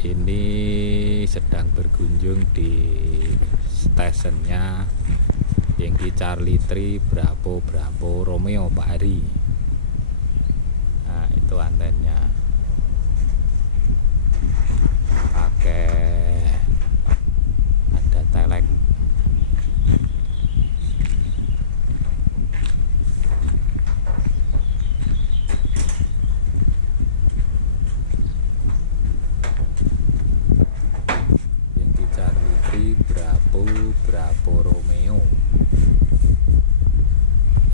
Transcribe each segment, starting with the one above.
Ini sedang berkunjung di stasiunnya Yankee Charlie 3 Bravo Romeo Pak Ari. Nah, itu antennya pakai ada telek. Bravo Romeo,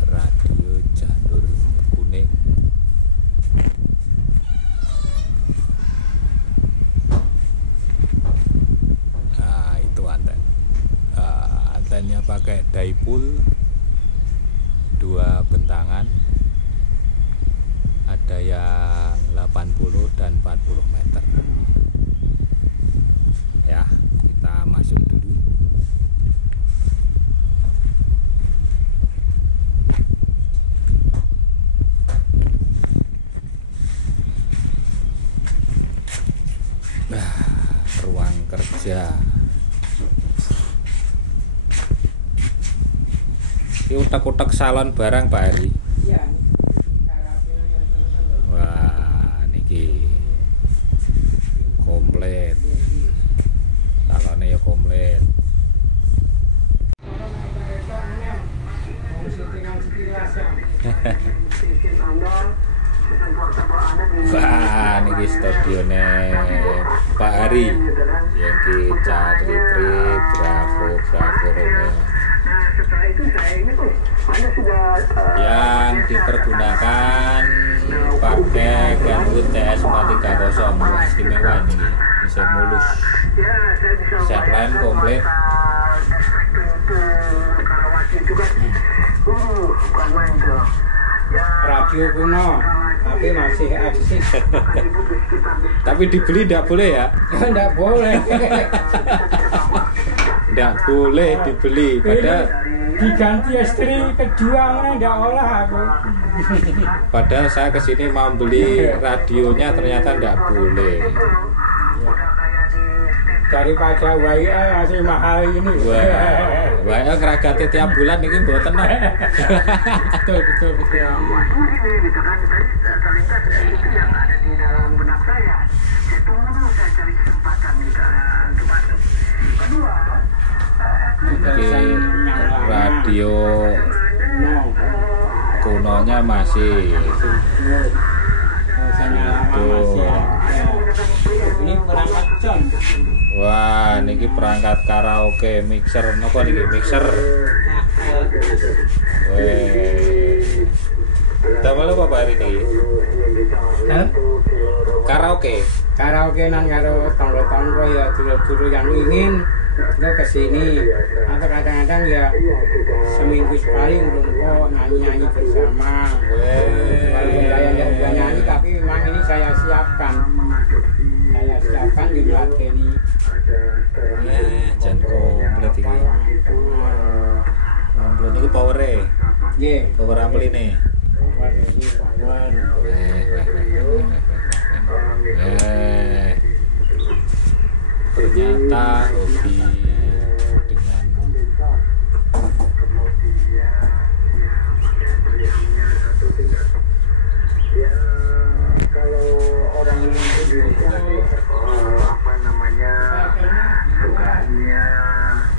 radio jalur kuning. Nah, itu anten. Antennya pakai dipole 2 bentangan, ada yang 80 dan 40 meter. Ya, kita masuk dulu. Nah, ruang kerja. Ini utak-utak salon barang Pak Ari. Wah, niki komplit. Salonnya ya komplit. Wah, niki studionya Pak Ari Yankee Charlie 3 Bravo Romeo. Yang dipergunakan pakai Kenwood TS430, istimewa ini, bisa mulus. Setline komplit. Radio kuno tapi masih eksis. Tapi dibeli tidak boleh ya? Tidak boleh. Tidak boleh dibeli. Padahal diganti istri kedua tidak olah aku. Padahal saya kesini mau beli radionya, ternyata tidak boleh. Daripada WIA masih mahal ini. Wah, WIA ngeragati tiap bulan ini buat tenang. Betul. Ini radio kunonya masih. Ini perangkat John. Wah, niki perangkat karaoke mixer, napa niki mixer? Weh. Damel apa Pak Ari niki? Karaoke Nan karo tangga-tangga ya dulu yang ingin itu kesini. Atau kadang-kadang ya seminggu sekali ngumpul nyanyi-nyanyi bersama. Walaupun saya tidak bisa nyanyi, tapi memang ini saya siapkan di belakang ini. Jan komplit iki. Komplit iki powere. Nggih, Power ampline. power. Ternyata hobi dengan kalau orang Indonesia sukanya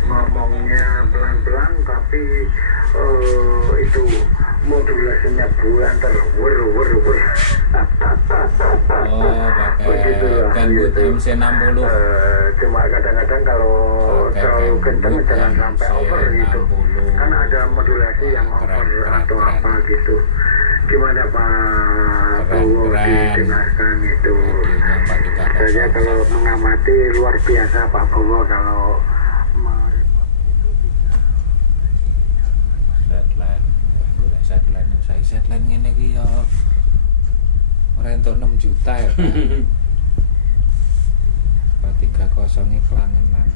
ngomongnya pelan-pelan, tapi itu modulasinya bulan terwur. oh pakai Kenwood MC60. Cuma kadang-kadang kalau terlalu kenceng jangan sampai over gitu. Kan ada modulasi yang over atau apa gitu. Gimana Pak Bowo didengarkan itu? Saya kalau mengamati luar biasa Pak Bowo kalau Setline ngene iki ya ora entuk 6 juta ya. Pak 30 Kelangenan.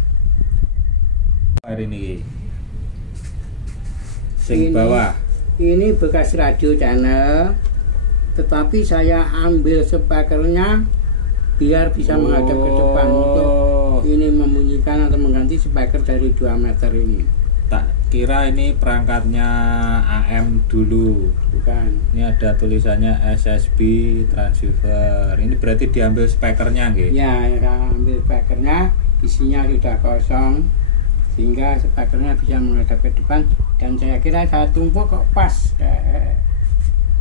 Hari ini sing bawah. Ini bekas radio channel, tetapi saya ambil speakernya biar bisa menghadap ke depan untuk ini membunyikan atau mengganti speaker dari 2 meter ini. Tak kira ini perangkatnya AM dulu. Bukan. Ini ada tulisannya SSB transceiver. Ini berarti diambil speakernya nggih? Ya, ambil speakernya, isinya sudah kosong sehingga speakernya bisa menghadap ke depan, dan saya kira saya tumpuk kok pas.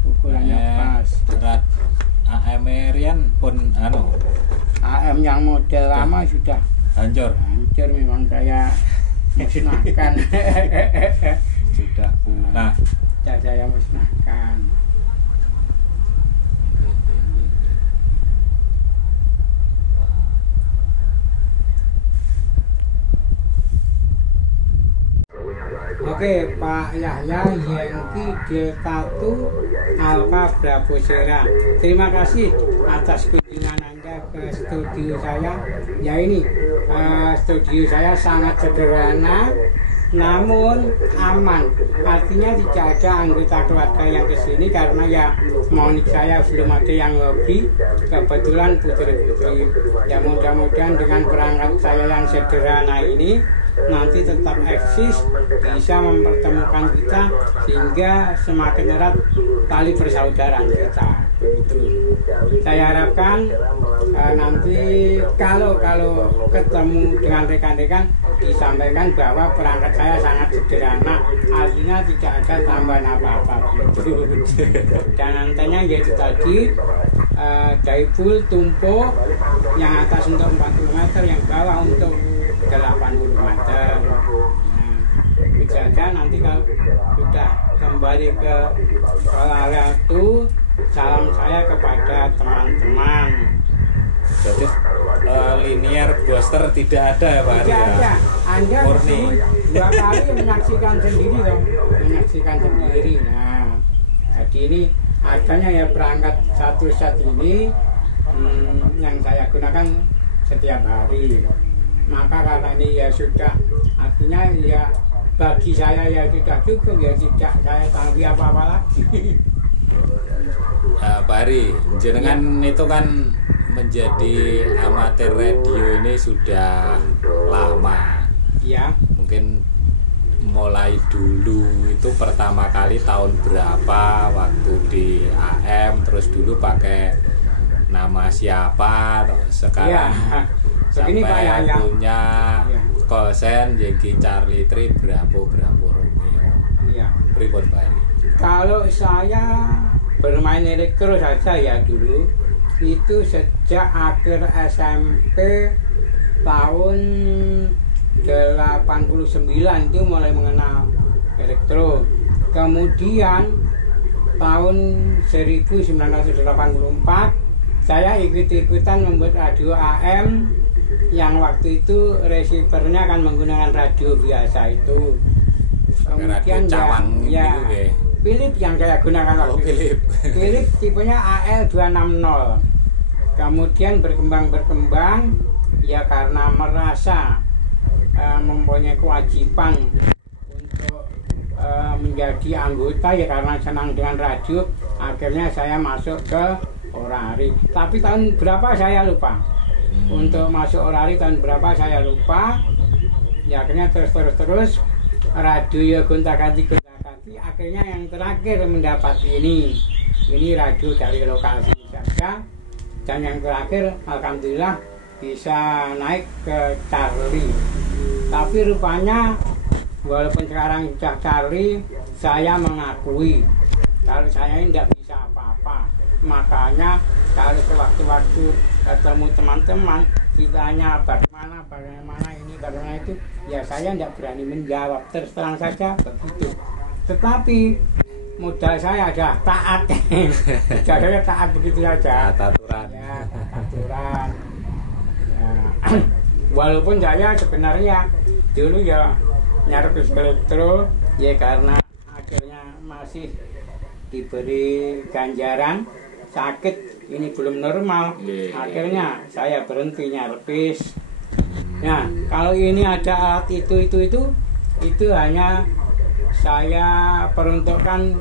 Ukurannya pas. Berat AM Rian pun AM yang model lama sudah hancur memang, saya musnahkan. Sudah punah. Saya musnahkan. Oke, Pak Yahya Yankee Delta 1 Alpha Bravo Sierra. Terima kasih atas kunjungan Anda ke studio saya. Ya ini studio saya sangat sederhana namun aman. Artinya tidak ada anggota keluarga yang kesini karena ya monik saya belum ada yang hobi. Kebetulan putri-putri. Ya mudah-mudahan dengan perangkat saya yang sederhana ini nanti tetap eksis, bisa mempertemukan kita sehingga semakin erat tali persaudaraan kita. Begitu. Saya harapkan nanti kalau ketemu dengan rekan-rekan disampaikan bahwa perangkat saya sangat sederhana, artinya tidak ada tambahan apa-apa gitu. Dan antenya yaitu tadi dipole tumpuk, yang atas untuk 40 meter, yang bawah untuk 80 meter. Dijaga nanti kalau sudah kembali ke area itu, salam saya kepada teman-teman. Jadi linear booster tidak ada ya Pak? Tidak ada. Anda murni 2 kali menyaksikan sendiri dong, menyaksikan sendiri. Nah, jadi ini adanya ya perangkat satu set ini yang saya gunakan setiap hari. Maka karena ini ya sudah, artinya ya bagi saya ya sudah cukup, ya tidak saya tanggung apa-apa lagi. Pak Ari, jenengan itu kan menjadi amatir radio ini sudah lama. Ya. Mungkin mulai dulu itu pertama kali tahun berapa waktu di AM, terus dulu pakai nama siapa, sekarang Ya. Begini, Pak, sampai punya Kolsen Yankee Charlie 3 berapa Romeo. Iya. Pripun Pak Ari? Kalau saya bermain elektro saja ya dulu itu sejak akhir SMP tahun 89 itu mulai mengenal elektro. Kemudian tahun 1984 saya ikut-ikutan membuat radio AM yang waktu itu receivernya kan menggunakan radio biasa itu. Kemudian ya Philip yang saya gunakan waktu itu. Philip tipenya AL260. Kemudian berkembang ya karena merasa mempunyai kewajiban untuk menjadi anggota ya karena senang dengan radio, akhirnya saya masuk ke Orari. Tapi tahun berapa saya lupa. Untuk masuk Orari tahun berapa saya lupa. Ya akhirnya terus radio ya gonta-ganti. Akhirnya yang terakhir mendapat ini radio dari lokasi saja. Dan yang terakhir alhamdulillah bisa naik ke Charlie. Tapi rupanya walaupun sekarang sudah Charlie, saya mengakui kalau saya ini tidak bisa apa-apa. Makanya kalau sewaktu-waktu ketemu teman-teman ditanya bagaimana itu, ya saya tidak berani menjawab, terus terang saja begitu. Tetapi modal saya adalah taat. Saya taat begitu saja. Taat aturan. Ya, taat aturan. Ya. Walaupun saya sebenarnya dulu ya nyervis elektro ya karena akhirnya masih diberi ganjaran sakit ini belum normal, akhirnya saya berhenti nyervis. Nah kalau ini ada alat itu hanya saya peruntukkan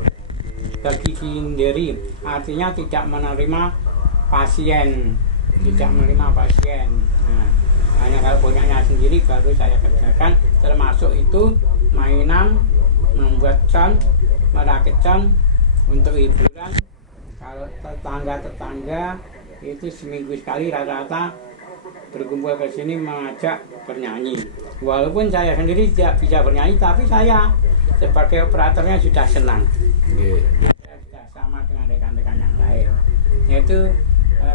bagi sendiri, artinya tidak menerima pasien. tidak menerima pasien. Nah, hanya kalau punyanya sendiri baru saya kerjakan, termasuk itu mainan, membuat can, merakit can untuk hiburan. Kalau tetangga-tetangga itu seminggu sekali rata-rata berkumpul ke sini mengajak bernyanyi. Walaupun saya sendiri tidak bisa bernyanyi, tapi saya sebagai operatornya sudah senang. Saya sudah sama dengan rekan-rekan yang lain. Yaitu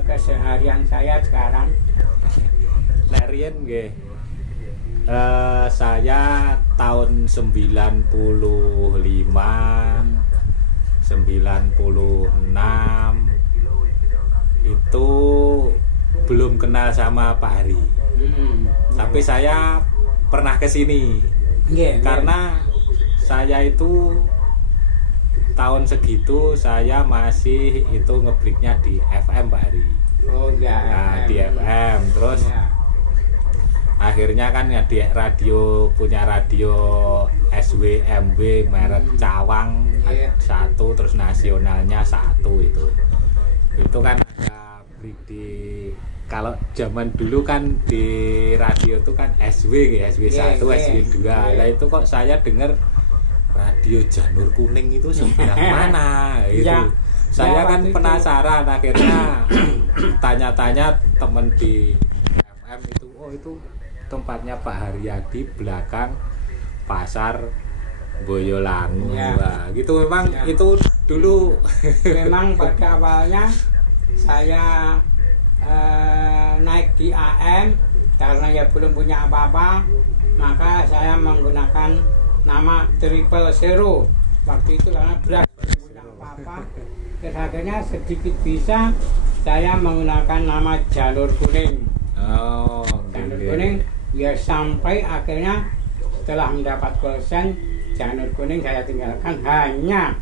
keseharian saya sekarang. Larian nggih. Saya tahun 95 96 itu belum kenal sama Pak Hari. Tapi saya pernah ke sini. Karena saya itu tahun segitu saya masih itu ngebreaknya di FM Pak Hari. Oh ya. Nah, di FM terus Ya. akhirnya kan ya di radio punya radio SWMW merek Cawang satu, terus nasionalnya satu. Itu kan ada break di, kalau zaman dulu kan di radio itu kan SW 1 SW 2. Nah itu kok saya dengar radio Janur Kuning itu sebelah mana gitu. Ya. Saya Ya, kan penasaran, akhirnya tanya-tanya temen di FM itu, oh itu tempatnya Pak Haryadi belakang pasar Boyolangu. Ya. Wah, gitu memang Ya. itu dulu. Memang pada awalnya saya naik di AM karena ya belum punya apa-apa, maka saya menggunakan nama Triple Zero waktu itu karena berat, belum punya apa-apa. Terus akhirnya sedikit bisa saya menggunakan nama Janur Kuning. Oh, Janur oke. Kuning ya sampai akhirnya setelah mendapat golsen Janur Kuning saya tinggalkan, hanya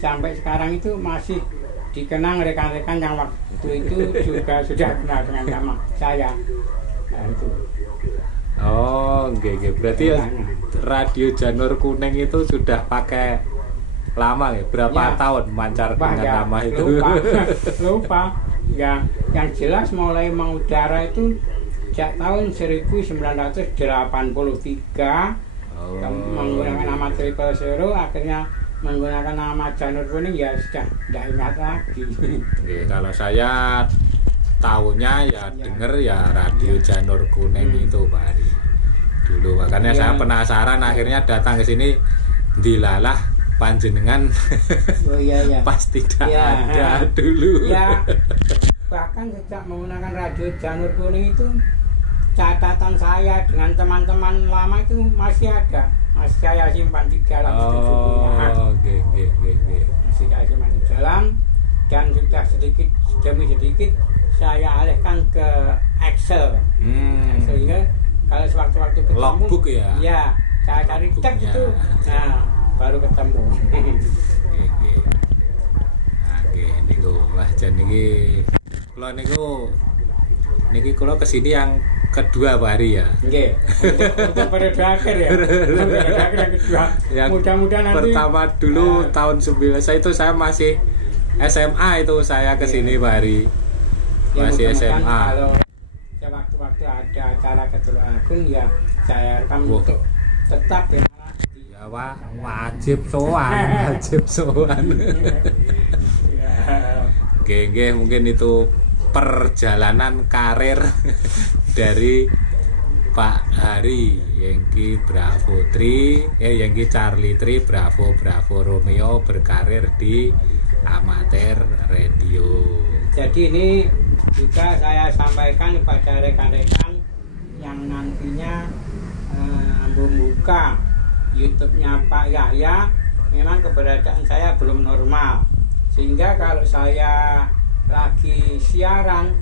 sampai sekarang itu masih dikenang rekan-rekan yang waktu itu juga sudah kenal dengan nama saya. Nah, itu. Oh, oke. Berarti ya, radio Janur Kuning itu sudah pakai lama ya? Berapa Ya. tahun mancar dengan Ya, nama itu? lupa. Ya, yang jelas mulai mengudara itu sejak tahun 1983 menggunakan nama Triple Zero, akhirnya menggunakan nama Janur Kuning ya sudah tidak ingat lagi. Oke, kalau saya tahunya ya denger ya radio Janur Kuning itu Pak Hari dulu, makanya saya penasaran akhirnya datang ke sini. Dilalah panjenengan Oh iya ya. pas tidak ada dulu. Ya, bahkan sejak menggunakan radio Janur Kuning itu catatan saya dengan teman-teman lama itu masih ada, masih saya simpan di dalam bukunya. Oke. Masih saya simpan di dalam, dan sudah sedikit demi sedikit saya alihkan ke Excel. Sehingga kalau sewaktu-waktu ketemu Logbook ya? Ya, saya cari cek itu, nah baru ketemu. Oke, niku wah jan niki kula kesini yang kedua Pak Hari ya. Oke, untuk periode akhir ya. Periode akhir yang kedua. Yang Mudah-mudahan nanti pertama dulu tahun 9 saya masih SMA itu saya kesini Pak Hari. ya, Masih mudah-mudahan SMA. Kalau sewaktu-waktu ada acara ke Tulung Agung ya saya rekam Wah. untuk tetap ya. Ya wajib sowan. Nggih, mungkin itu perjalanan karir dari Pak Hari Yankee Bravo Yankee Charlie 3 Bravo Romeo berkarir di amatir radio. Jadi ini juga saya sampaikan kepada rekan-rekan yang nantinya membuka YouTube-nya Pak Yahya. Memang keberadaan saya belum normal, sehingga kalau saya lagi siaran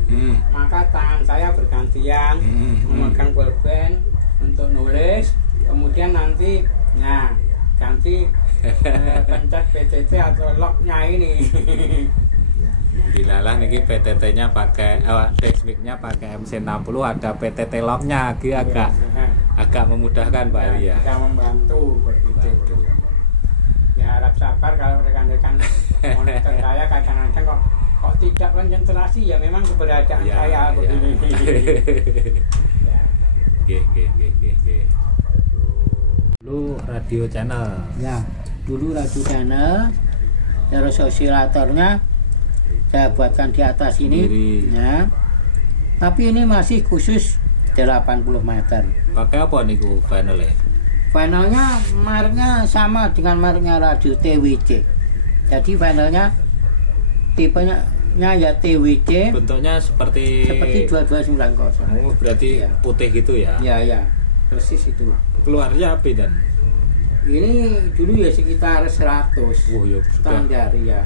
maka tangan saya bergantian memegang pulpen untuk nulis, kemudian nanti ganti pencet PTT atau locknya ini. Dilalah niki PTT-nya pakai Dexmic-nya pakai MC60, ada PTT lock-nya agak memudahkan Pak Hari ya. Bisa membantu begitu. Ya harap sabar kalau rekan-rekan monitor saya kadang-kadang kok kok tidak konsentrasi ya memang keberadaan Ya, saya ya. begini. Ya. Oke. Lu radio channel. Ya, dulu radio channel, terus osilatornya saya buatkan di atas ini. Sendiri. Ya. Tapi ini masih khusus 80 meter. Pakai apa niku panelnya? Panelnya mereknya sama dengan mereknya radio TWC. Jadi panelnya tipenya ya TWC Bentuknya seperti 2290. Oh, berarti Ya. putih gitu ya? Ya, persis itu. Keluarnya apa dan? Ini dulu ya sekitar 100 Wah, ya sudah. standar ya.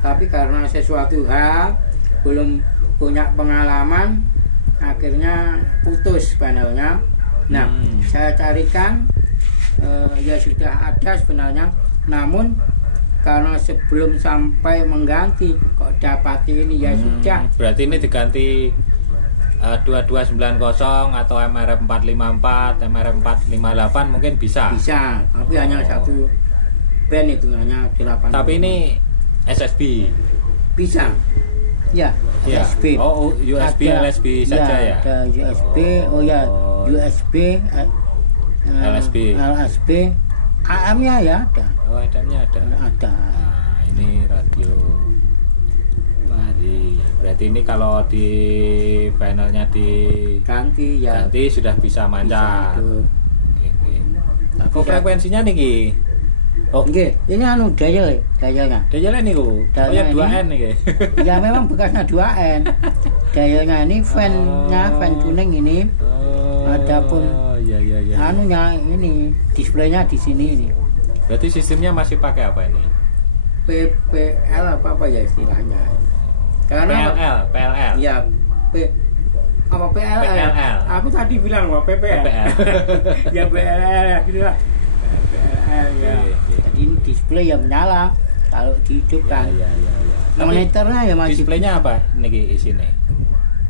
Tapi karena sesuatu hal belum punya pengalaman, akhirnya putus panelnya. Nah, saya carikan ya sudah ada sebenarnya, namun karena sebelum sampai mengganti kok dapat ini ya sudah. Berarti ini diganti 2290 atau MRF 454, MRF 458 mungkin bisa. Bisa, tapi hanya satu band itu hanya 8. Tapi ini SSB. bisa. Ya, Ya. USB. Oh, USB, Ada- LSB saja ya? Ada USB, USB, LSB, AM-nya ya ada. Oh, adanya ada. Ada. Nah, ini radio Bari. Berarti ini kalau di panelnya Ganti ya. diganti sudah bisa mancar. Bisa itu. Oke. Tapi Kok frekuensinya niki? Oh, Nggih, ini anu dayanya. dayanya niku. Oh ya Dayanya 2N niki. Ya memang bekasnya 2N. Dayanya ini fan-nya, fan tuning ini. Oh, Adapun ya. Anunya ini, displaynya di sini ini. Berarti sistemnya masih pakai apa ini? PPL apa ya istilahnya. Karena PLL. ya apa PLL? PLL. Aku tadi bilang apa PPL. PPL. Ya PLL gitu lah. PLL ya. Iya. Jadi ini display yang menyala kalau dihidupkan. Ya. Tapi Monitornya ya masih. displaynya apa niki isine?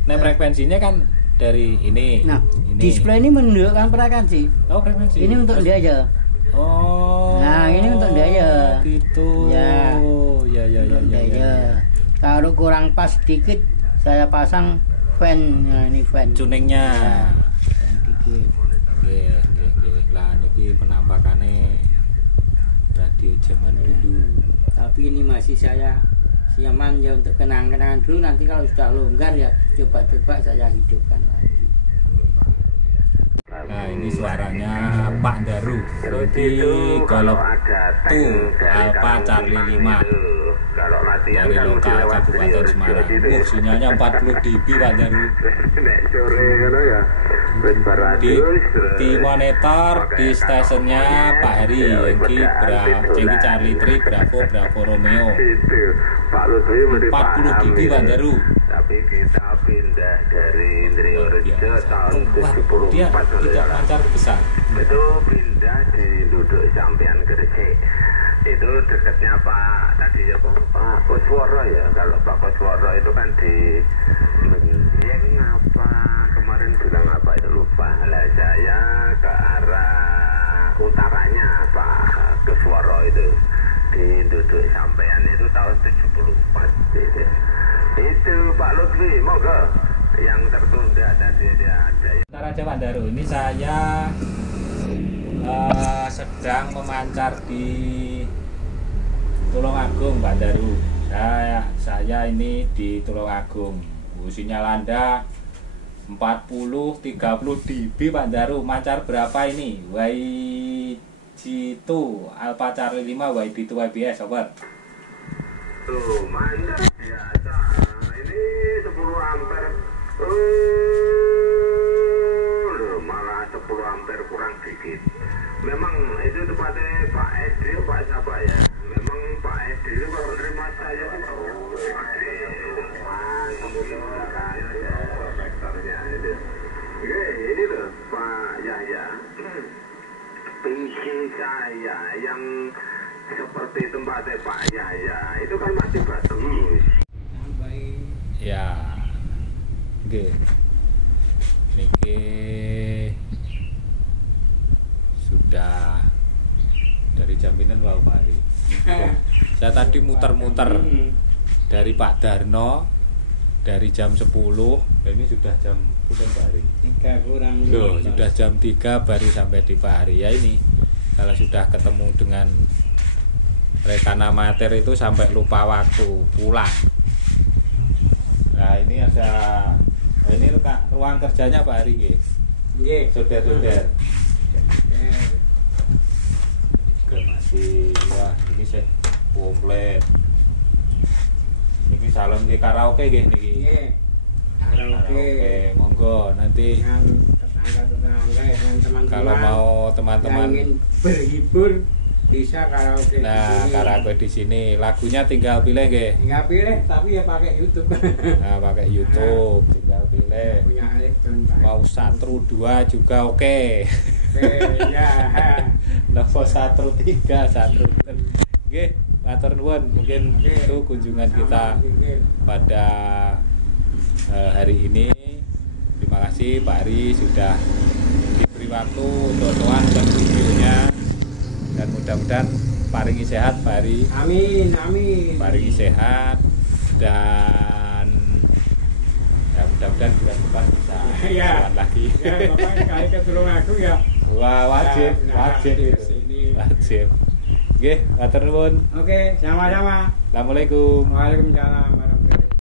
Nah, frekuensinya kan dari ini. Nah, ini. display ini menunjukkan frekuensi. Oh, frekuensi. Ini untuk dia aja. Oh. Nah, ini untuk daya. Gitu. Ya. Ya. Untuk daya. Kalau kurang pas sedikit saya pasang fan. Nah, ini fan. Tuningnya. Ya, fan dikit. Oke. Lah niki penampakannya radio zaman dulu. Tapi ini masih saya siaman ya untuk kenang-kenangan dulu, nanti kalau sudah longgar ya coba-coba saya hidupkan lagi. Nah, ini suaranya Pak Daru di Golok Tu Alpha Charlie 5 dari lokal Kabupaten Semarang. Sinyalnya 40 dB Pak Daru. Di monitor di stasiunnya Pak Heri Cengki Charlie 3 Bravo Romeo 40 dB Pak Daru. Tapi kita pindah dari Indriyorejo tahun Dia 74 tidak lancar besar. itu pindah di Duduk Sampean Gresik. Itu dekatnya Pak tadi ya Pak Kusworo ya. Kalau Pak Kusworo itu kan di yang apa kemarin bilang apa itu lupa. Lah saya ke arah utaranya Pak Kusworo itu di Duduk Sampean itu tahun 74 gitu. Itu Pak Lutfi monggo yang tertunda tadi ada. Ntar aja Pak Daru, ini saya sedang memancar di Tulungagung Pak Daru. Saya ini di Tulungagung. Sinyal Anda 40-30 dB Pak Daru. Mancar berapa ini? YG2 Alpha Charlie 5 YB2 YBS over. Tuh, mantap biasa. Ini 10 ampere. Loh, malah 10 ampere kurang dikit. Memang itu tempatnya Pak Edi, Pak siapa ya? Memang Pak Edi itu kalau nerima saya itu rektornya itu. Oke, ini loh Pak Yahya. PC saya yang seperti tempatnya Pak Yahya itu kan masih bagus. Ya. Oke. Niki sudah dari jaminan wow Pak Ari. Saya tadi muter-muter dari Pak Darno dari jam 10. Ini sudah jam bukan Pak Hari. 3 kurang. Loh, sudah jam 3 baru sampai di Pak Hari. Ya ini kalau sudah ketemu dengan rekan amatir itu sampai lupa waktu pulang. Nah, ini ada ini ruang kerjanya Pak Hari nggih. Nggih. Saudara-saudara. Juga masih wah ini sih komplit. Niki salon di karaoke nggih niki. Nggih. Karaoke. Monggo nanti Dengan tetangga-tetangga dengan teman-teman. kalau mau teman-teman yang ingin berhibur bisa karaoke. nah karaoke di sini lagunya tinggal pilih nggih. Tinggal pilih tapi ya pakai YouTube. Nah, pakai YouTube tinggal pilih. Punya elektron. Mau Satru 2 juga oke. Oke, ya. Novo Satru 3 Satru. Nggih, matur nuwun. Mungkin itu kunjungan kita pada hari ini. Terima kasih Pak Ari sudah diberi waktu untuk doang dan videonya. Dan mudah-mudahan paringi sehat Pak Ari. Amin, amin. Paringi sehat dan ya mudah-mudahan bulan depan bisa Ya. jalan lagi. Ya, Bapak kali ketulung aku ya. Wah, wajib, Nah, wajib itu. sini. Wajib. Nggih, matur nuwun. Oke, sama-sama. Assalamualaikum. Waalaikumsalam.